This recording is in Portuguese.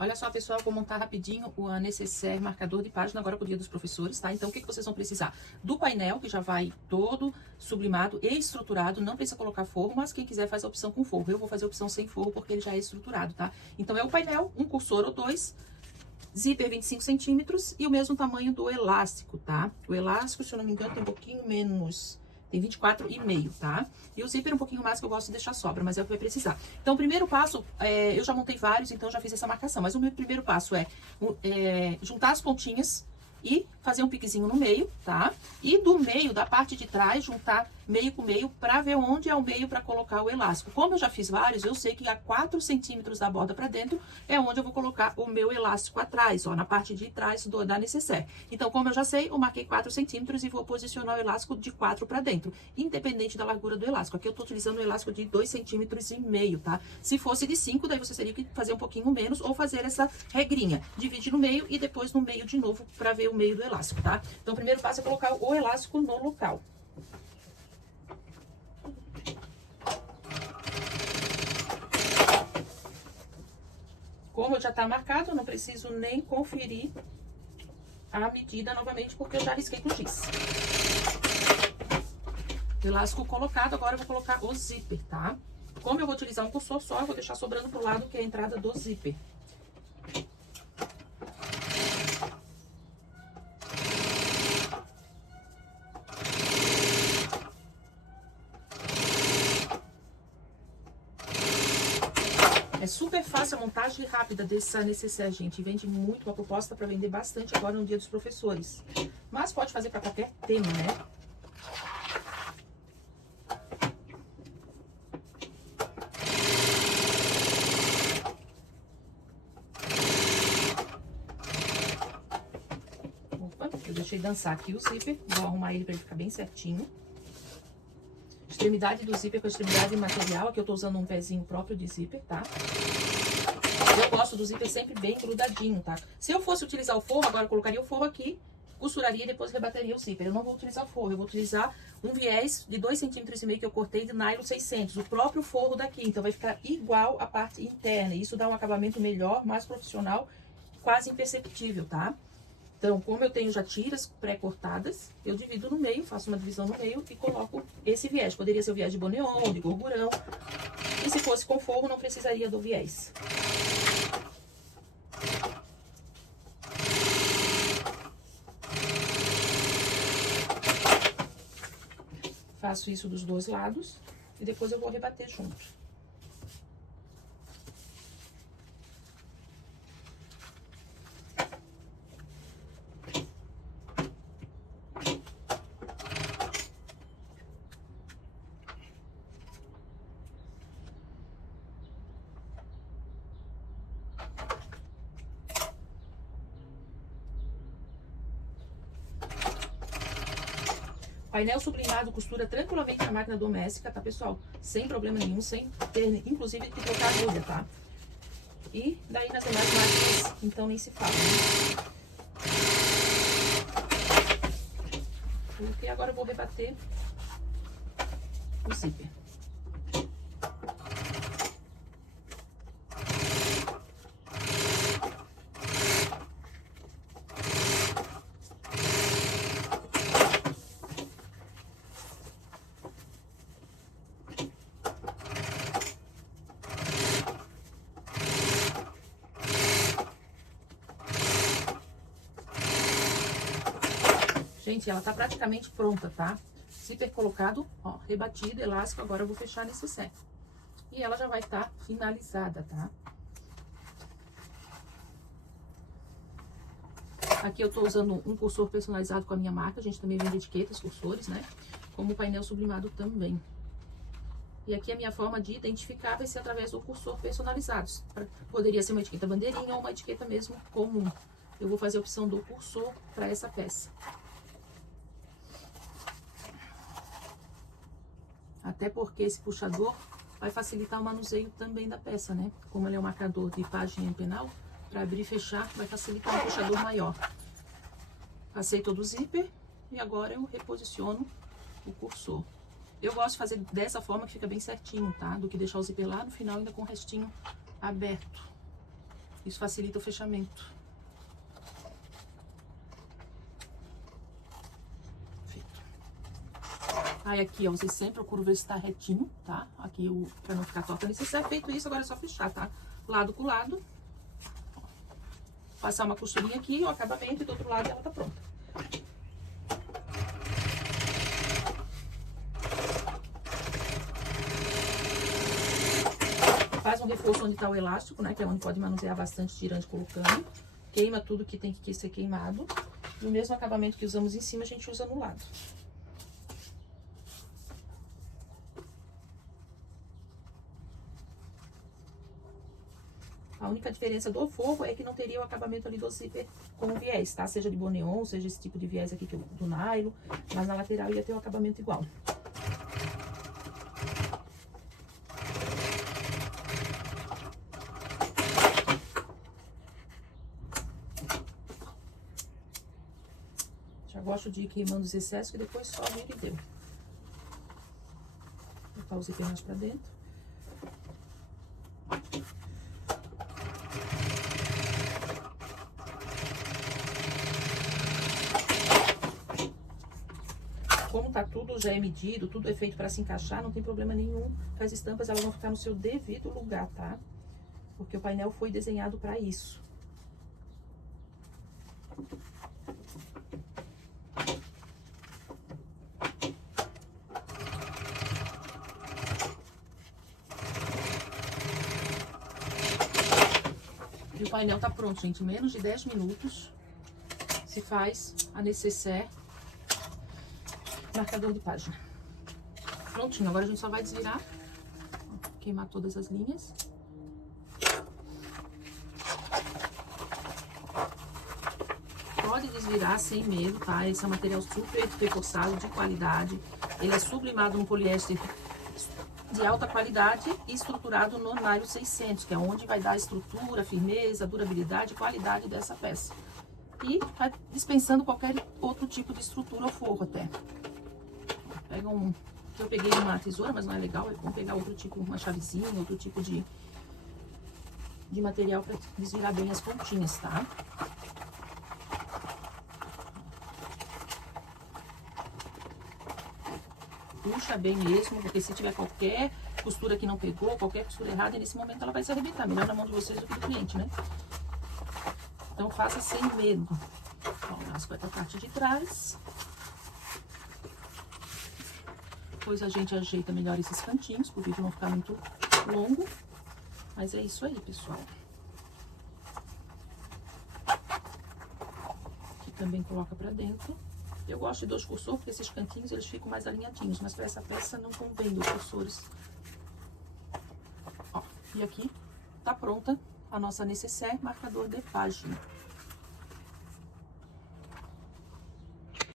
Olha só, pessoal, vou montar rapidinho o necessaire marcador de página agora pro Dia dos Professores, tá? Então, o que vocês vão precisar? Do painel, que já vai todo sublimado e estruturado, não precisa colocar forro, mas quem quiser faz a opção com forro. Eu vou fazer a opção sem forro, porque ele já é estruturado, tá? Então, é o painel, um cursor ou dois, zíper 25 centímetros e o mesmo tamanho do elástico, tá? O elástico, se eu não me engano, tem um pouquinho menos... Tem 24,5, tá? E o zíper um pouquinho mais, que eu gosto de deixar sobra, mas é o que vai precisar. Então, o primeiro passo, eu já montei vários, então já fiz essa marcação. Mas o meu primeiro passo é juntar as pontinhas e fazer um piquezinho no meio, tá? E do meio, da parte de trás, juntar meio com meio pra ver onde é o meio pra colocar o elástico. Como eu já fiz vários, eu sei que a 4 centímetros da borda pra dentro é onde eu vou colocar o meu elástico atrás, ó, na parte de trás da necessaire. Então, como eu já sei, eu marquei 4 centímetros e vou posicionar o elástico de 4 pra dentro, independente da largura do elástico. Aqui eu tô utilizando o elástico de 2,5 centímetros, tá? Se fosse de 5, daí você teria que fazer um pouquinho menos ou fazer essa regrinha. Divide no meio e depois no meio de novo pra ver o meio do elástico, tá? Então, o primeiro passo é colocar o elástico no local. Como já tá marcado, eu não preciso nem conferir a medida novamente, porque eu já risquei com giz. Elástico colocado, agora eu vou colocar o zíper, tá? Como eu vou utilizar um cursor só, eu vou deixar sobrando pro lado, que é a entrada do zíper. É super fácil a montagem rápida dessa necessaire, gente. Vende muito, uma proposta para vender bastante agora no Dia dos Professores. Mas pode fazer para qualquer tema, né? Opa, eu deixei dançar aqui o zíper. Vou arrumar ele para ele ficar bem certinho. Extremidade do zíper com a extremidade material. Aqui eu tô usando um pezinho próprio de zíper, tá? Eu gosto do zíper sempre bem grudadinho, tá? Se eu fosse utilizar o forro, agora eu colocaria o forro aqui, costuraria e depois rebateria o zíper. Eu não vou utilizar forro, eu vou utilizar um viés de 2,5 centímetros que eu cortei de nylon 600, o próprio forro daqui. Então, vai ficar igual a parte interna. Isso dá um acabamento melhor, mais profissional, quase imperceptível, tá? Então, como eu tenho já tiras pré-cortadas, eu divido no meio, faço uma divisão no meio e coloco esse viés. Poderia ser o viés de boneon, de gorgurão. E se fosse com forro, não precisaria do viés. Faço isso dos dois lados e depois eu vou rebater junto. Painel sublimado costura tranquilamente na máquina doméstica, tá, pessoal? Sem problema nenhum, sem ter, inclusive, que trocar agulha, tá? E daí nas demais máquinas, então, nem se fala, né? E agora eu vou rebater o zíper. Gente, ela tá praticamente pronta, tá? Zíper colocado, ó, rebatido, elástico, agora eu vou fechar nesse set. E ela já vai estar finalizada, tá? Aqui eu tô usando um cursor personalizado com a minha marca, a gente também vende etiquetas, cursores, né? Como painel sublimado também. E aqui a minha forma de identificar vai ser através do cursor personalizados. Poderia ser uma etiqueta bandeirinha ou uma etiqueta mesmo comum. Eu vou fazer a opção do cursor para essa peça. Até porque esse puxador vai facilitar o manuseio também da peça, né? Como ele é um marcador de página em penal, para abrir e fechar vai facilitar um puxador maior. Passei todo o zíper e agora eu reposiciono o cursor. Eu gosto de fazer dessa forma que fica bem certinho, tá? Do que deixar o zíper lá no final ainda com o restinho aberto. Isso facilita o fechamento. Feito. Aí aqui, ó, vocês sempre procuram ver se tá retinho, tá? Aqui, pra não ficar torta necessário. Feito isso, agora é só fechar, tá? Lado com lado. Passar uma costurinha aqui, o acabamento, e do outro lado ela tá pronta. Faz um reforço onde tá o elástico, né? Que é onde pode manusear bastante tirante colocando. Queima tudo que tem que ser queimado. E o mesmo acabamento que usamos em cima, a gente usa no lado. A única diferença do forro é que não teria o acabamento ali do zíper com viés, tá? Seja de boneon, seja esse tipo de viés aqui do nylon. Mas na lateral ia ter o acabamento igual. Já gosto de ir queimando os excessos, que depois só vira e deu. Vou botar o zíper mais pra dentro. Como tá tudo já é medido, tudo é feito para se encaixar, não tem problema nenhum. As estampas elas vão ficar no seu devido lugar, tá? Porque o painel foi desenhado para isso. E o painel tá pronto, gente. Em menos de 10 minutos se faz a nécessaire marcador de página. Prontinho, agora a gente só vai desvirar, queimar todas as linhas. Pode desvirar sem medo, tá? Esse é um material super reforçado, de qualidade. Ele é sublimado no poliéster de alta qualidade e estruturado no nylon 600, que é onde vai dar a estrutura, firmeza, durabilidade e qualidade dessa peça. E vai dispensando qualquer outro tipo de estrutura ou forro até. Pega um... Eu peguei uma tesoura, mas não é legal. É bom pegar outro tipo, uma chavezinha, outro tipo de material para desvirar bem as pontinhas, tá? Puxa bem mesmo, porque se tiver qualquer costura que não pegou, qualquer costura errada, nesse momento ela vai se arrebentar. Melhor na mão de vocês do que do cliente, né? Então faça sem medo. Ó, raspa a parte de trás. Depois a gente ajeita melhor esses cantinhos, para o vídeo não ficar muito longo. Mas é isso aí, pessoal. Aqui também coloca pra dentro. Eu gosto de 2 cursores, porque esses cantinhos eles ficam mais alinhadinhos. Mas para essa peça não convém 2 cursores. Ó, e aqui tá pronta a nossa nécessaire marcador de página.